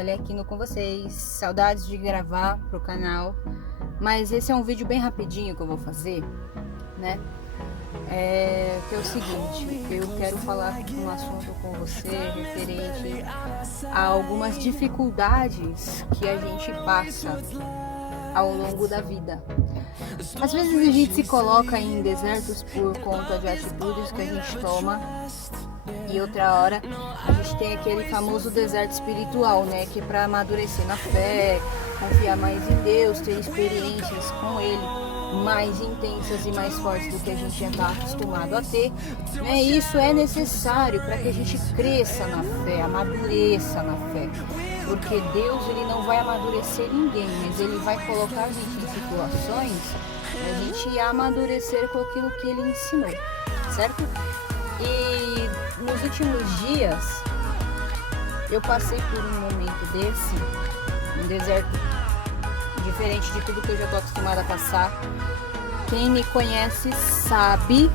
Nathalie Aquino com vocês. Saudades de gravar pro canal, mas esse é um vídeo bem rapidinho que eu vou fazer, né? Que é o seguinte, eu quero falar um assunto com você referente a algumas dificuldades que a gente passa ao longo da vida. Às vezes a gente se coloca em desertos por conta de atitudes que a gente toma, e outra hora a gente tem aquele famoso deserto espiritual, né? Que é para amadurecer na fé, confiar mais em Deus, ter experiências com Ele mais intensas e mais fortes do que a gente já está acostumado a ter, né? Isso é necessário para que a gente cresça na fé, amadureça na fé, porque Deus, ele não vai amadurecer ninguém, mas Ele vai colocar a gente em situações para a gente amadurecer com aquilo que Ele ensinou, certo? E nos últimos dias eu passei por um momento desse, um deserto diferente de tudo que eu já estou acostumada a passar. Quem me conhece sabe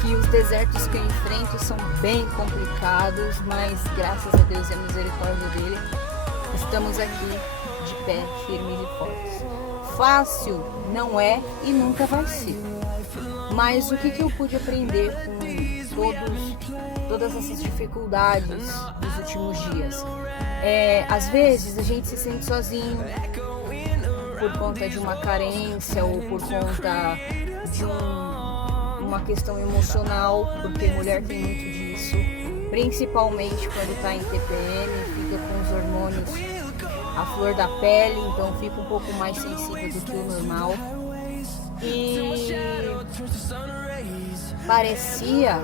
que os desertos que eu enfrento são bem complicados, mas graças a Deus e a misericórdia dele, estamos aqui de pé, firmes e fortes. Fácil não é e nunca vai ser. Mas o que eu pude aprender com todas essas dificuldades dos últimos dias? Às vezes a gente se sente sozinho por conta de uma carência ou por conta de uma questão emocional, porque mulher tem muito disso, principalmente quando está em TPM, fica com os hormônios à flor da pele, então fica um pouco mais sensível do que o normal. E parecia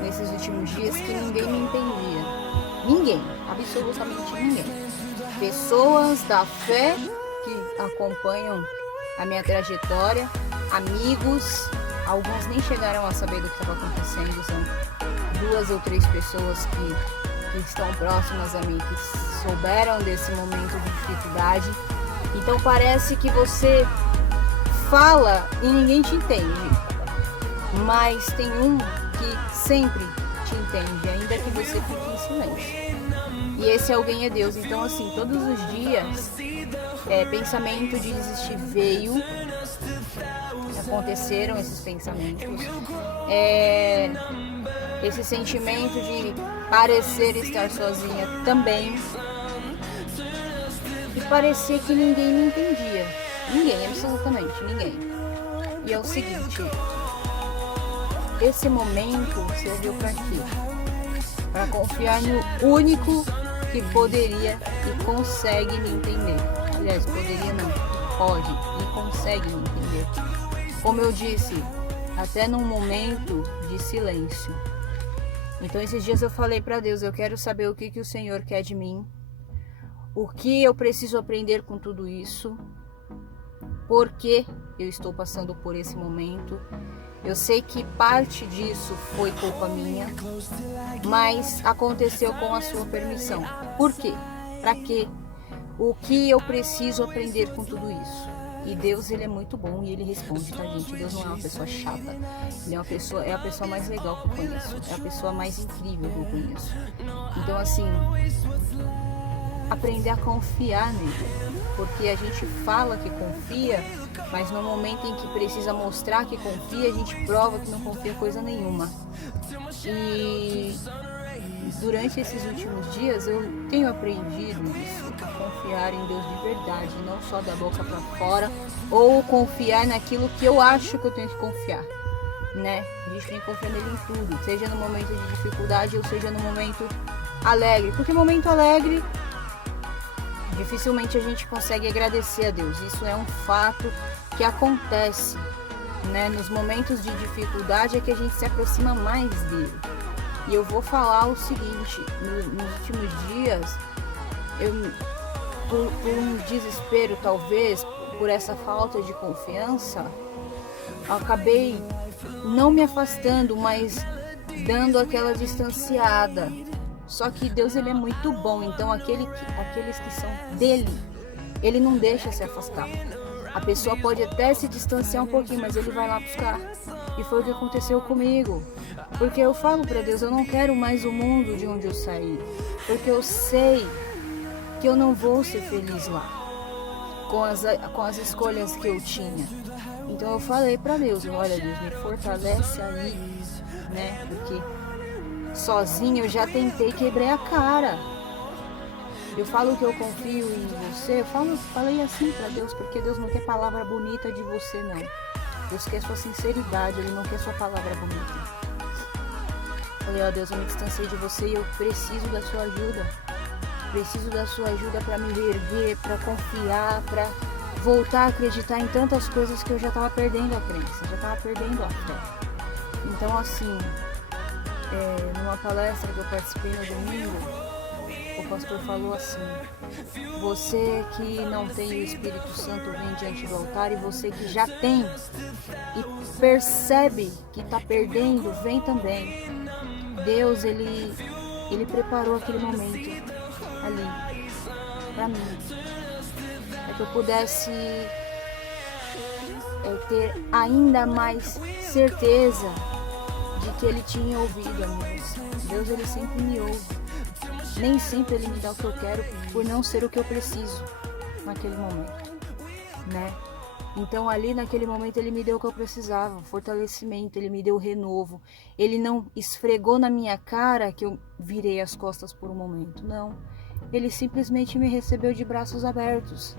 nesses últimos dias que ninguém me entendia. Ninguém, absolutamente ninguém. Pessoas da fé que acompanham a minha trajetória, amigos, alguns nem chegaram a saber do que estava acontecendo, são 2 ou 3 pessoas que estão próximas a mim, que souberam desse momento de dificuldade. Então parece que você fala e ninguém te entende, mas tem um que sempre te entende, ainda que você fique em silêncio. E esse alguém é Deus. Então assim, todos os dias pensamento de desistir veio, aconteceram esses pensamentos, esse sentimento de parecer estar sozinha também, e parecia que ninguém me entendia, ninguém, absolutamente ninguém. E é o seguinte, esse momento serviu para quê? Para confiar no único que poderia e consegue me entender. Aliás, poderia não, pode e consegue me entender. Como eu disse, até num momento de silêncio. Então esses dias eu falei para Deus, eu quero saber o que o Senhor quer de mim, o que eu preciso aprender com tudo isso, por que eu estou passando por esse momento. Eu sei que parte disso foi culpa minha, mas aconteceu com a sua permissão. Por quê? Para quê? O que eu preciso aprender com tudo isso? E Deus, ele é muito bom e ele responde, tá, gente? Deus não é uma pessoa chata. Ele é a pessoa mais legal que eu conheço. É a pessoa mais incrível que eu conheço. Então, assim, aprender a confiar nele. Porque a gente fala que confia, mas no momento em que precisa mostrar que confia, a gente prova que não confia coisa nenhuma. E durante esses últimos dias eu tenho aprendido isso, a confiar em Deus de verdade, não só da boca para fora, ou confiar naquilo que eu acho que eu tenho que confiar, né? A gente tem que confiar nele em tudo, seja no momento de dificuldade ou seja no momento alegre, porque momento alegre dificilmente a gente consegue agradecer a Deus. Isso é um fato que acontece, né? Nos momentos de dificuldade é que a gente se aproxima mais dele. E eu vou falar o seguinte, nos últimos dias, por um desespero talvez, por essa falta de confiança, eu acabei não me afastando, mas dando aquela distanciada. Só que Deus, ele é muito bom, então aqueles que são dele, ele não deixa se afastar. A pessoa pode até se distanciar um pouquinho, mas ele vai lá buscar. E foi o que aconteceu comigo. Porque eu falo para Deus, eu não quero mais o mundo de onde eu saí. Porque eu sei que eu não vou ser feliz lá, com as escolhas que eu tinha. Então eu falei para Deus, olha Deus, me fortalece aí, né? Porque sozinho eu já tentei, quebrei a cara. Eu falo que eu confio em você, falei assim para Deus, porque Deus não quer palavra bonita de você, não. Deus quer sua sinceridade, Ele não quer sua palavra bonita. Falei, ó Deus, eu me distanciei de você e eu preciso da sua ajuda. Preciso da sua ajuda para me erguer, para confiar, para voltar a acreditar em tantas coisas que eu já estava perdendo a crença, já estava perdendo a fé. Então, assim, numa palestra que eu participei no domingo, o pastor falou assim: você que não tem o Espírito Santo, vem diante do altar, e você que já tem e percebe que está perdendo, vem também. Deus, ele preparou aquele momento ali para mim, para que eu pudesse ter ainda mais certeza de que Ele tinha ouvido a minha oração. Deus, Ele sempre me ouve. Nem sempre Ele me dá o que eu quero por não ser o que eu preciso naquele momento, né? Então ali naquele momento Ele me deu o que eu precisava, fortalecimento, Ele me deu renovo. Ele não esfregou na minha cara que eu virei as costas por um momento, não. Ele simplesmente me recebeu de braços abertos.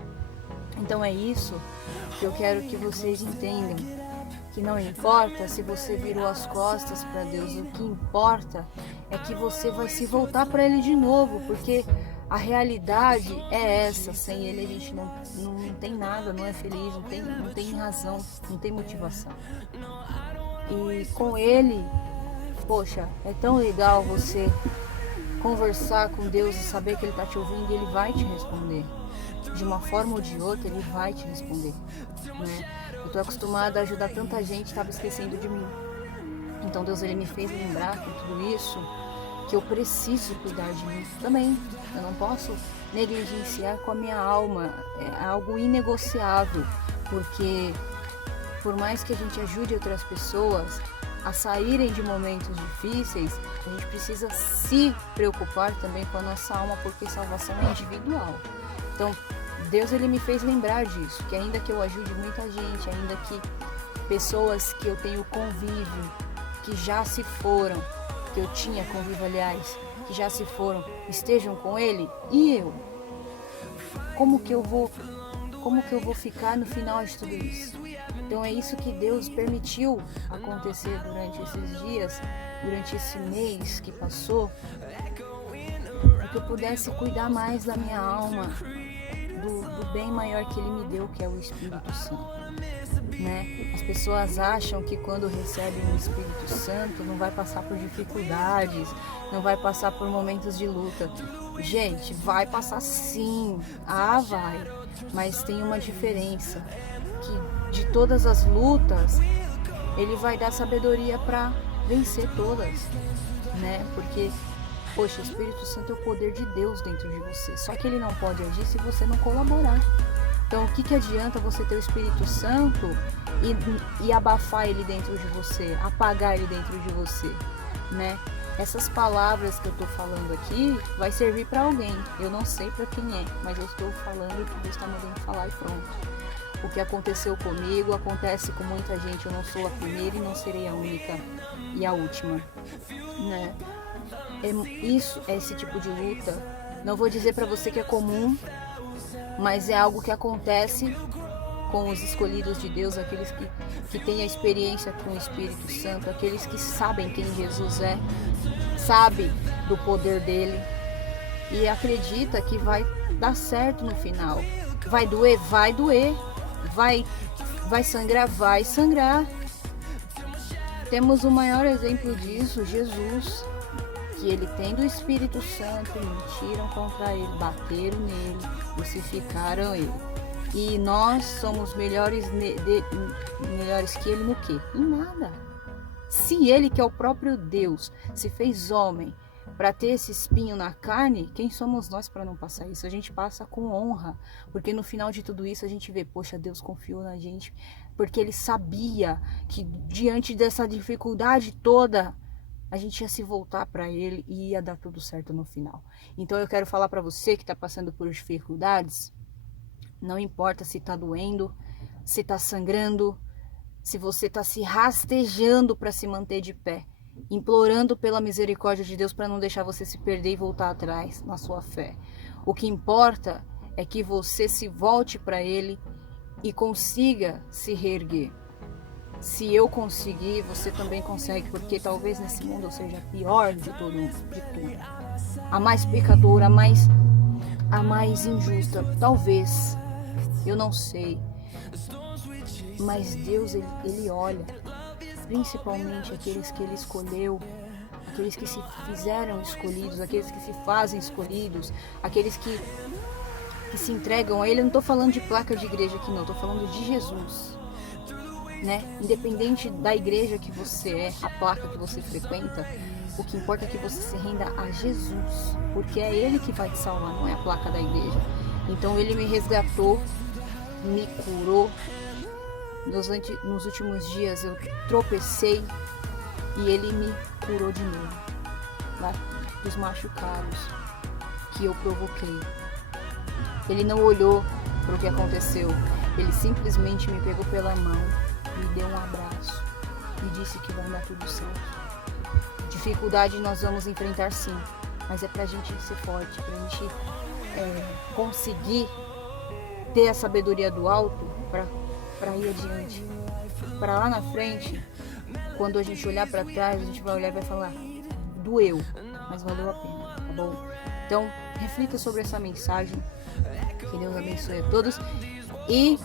Então é isso que eu quero que vocês entendam, que não importa se você virou as costas para Deus, o que importa é que você vai se voltar para Ele de novo, porque a realidade é essa. Sem Ele a gente não tem nada, não é feliz, não tem razão, não tem motivação. E com Ele, poxa, é tão legal você conversar com Deus e saber que Ele está te ouvindo e Ele vai te responder. De uma forma ou de outra, Ele vai te responder, né? Eu estou acostumada a ajudar tanta gente, estava esquecendo de mim. Então Deus, Ele me fez lembrar com tudo isso que eu preciso cuidar de mim também. Eu não posso negligenciar com a minha alma, é algo inegociável, porque por mais que a gente ajude outras pessoas a saírem de momentos difíceis, a gente precisa se preocupar também com a nossa alma, porque salvação é individual. Então Deus, Ele me fez lembrar disso, que ainda que eu ajude muita gente, ainda que pessoas que eu tenho convívio, que já se foram, que eu tinha convívio, aliás, que já se foram, estejam com Ele, e eu? Como que eu vou ficar no final de tudo isso? Então é isso que Deus permitiu acontecer durante esses dias, durante esse mês que passou, para que eu pudesse cuidar mais da minha alma, do bem maior que Ele me deu, que é o Espírito Santo, né? As pessoas acham que quando recebem o Espírito Santo não vai passar por dificuldades, não vai passar por momentos de luta. Gente, vai passar sim, vai, mas tem uma diferença, que de todas as lutas Ele vai dar sabedoria para vencer todas, né? Porque poxa, o Espírito Santo é o poder de Deus dentro de você. Só que Ele não pode agir se você não colaborar. Então, o que adianta você ter o Espírito Santo e abafar Ele dentro de você, apagar Ele dentro de você, né? Essas palavras que eu estou falando aqui vai servir para alguém. Eu não sei para quem é, mas eu estou falando o que Deus está mandando falar e pronto. O que aconteceu comigo acontece com muita gente. Eu não sou a primeira e não serei a única e a última, né? Isso é esse tipo de luta. Não vou dizer para você que é comum, mas é algo que acontece com os escolhidos de Deus, aqueles que têm a experiência com o Espírito Santo, aqueles que sabem quem Jesus é, sabem do poder dele e acredita que vai dar certo no final. Vai doer? Vai doer. Vai sangrar? Vai sangrar. Temos o maior exemplo disso, Jesus, que Ele tendo o Espírito Santo, mentiram contra Ele, bateram nele, crucificaram Ele. E nós somos melhores que Ele no quê? Em nada. Se Ele, que é o próprio Deus, se fez homem para ter esse espinho na carne, quem somos nós para não passar isso? A gente passa com honra, porque no final de tudo isso a gente vê, poxa, Deus confiou na gente, porque Ele sabia que diante dessa dificuldade toda, a gente ia se voltar para Ele e ia dar tudo certo no final. Então eu quero falar para você que está passando por dificuldades, não importa se está doendo, se está sangrando, se você está se rastejando para se manter de pé, implorando pela misericórdia de Deus para não deixar você se perder e voltar atrás na sua fé. O que importa é que você se volte para Ele e consiga se reerguer. Se eu conseguir, você também consegue, porque talvez nesse mundo eu seja a pior de tudo, a mais pecadora, a mais injusta, talvez, eu não sei, mas Deus, ele olha, principalmente aqueles que Ele escolheu, aqueles que se fizeram escolhidos, aqueles que se fazem escolhidos, aqueles que se entregam a Ele. Eu não estou falando de placa de igreja aqui não, estou falando de Jesus, né? Independente da igreja que você é, a placa que você frequenta, o que importa é que você se renda a Jesus, porque é Ele que vai te salvar, não é a placa da igreja. Então Ele me resgatou, me curou. Nos últimos dias eu tropecei e Ele me curou de novo, né? Dos machucados que eu provoquei. Ele não olhou para o que aconteceu, Ele simplesmente me pegou pela mão, me deu um abraço e disse que vai dar tudo certo. Dificuldade nós vamos enfrentar sim, mas é pra gente ser forte, pra gente conseguir ter a sabedoria do alto para ir adiante, para lá na frente, quando a gente olhar para trás, a gente vai olhar e vai falar, doeu, mas valeu a pena, tá bom? Então, reflita sobre essa mensagem, que Deus abençoe a todos e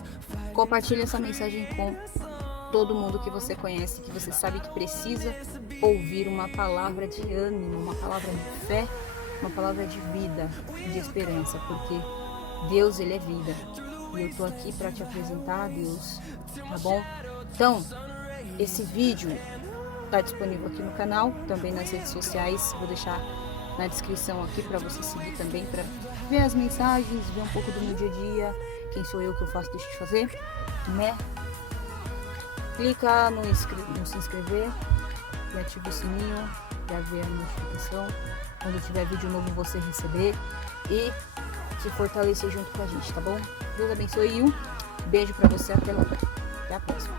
compartilhe essa mensagem com todo mundo que você conhece, que você sabe que precisa ouvir uma palavra de ânimo, uma palavra de fé, uma palavra de vida, de esperança, porque Deus, Ele é vida. E eu tô aqui para te apresentar a Deus, tá bom? Então, esse vídeo tá disponível aqui no canal, também nas redes sociais. Vou deixar na descrição aqui para você seguir também, para ver as mensagens, ver um pouco do meu dia a dia, quem sou eu, que eu faço, deixa de fazer, né? Clica no se inscrever e ativa o sininho para ver a notificação. Quando tiver vídeo novo você receber e se fortalecer junto com a gente, tá bom? Deus abençoe e um beijo pra você, até a próxima.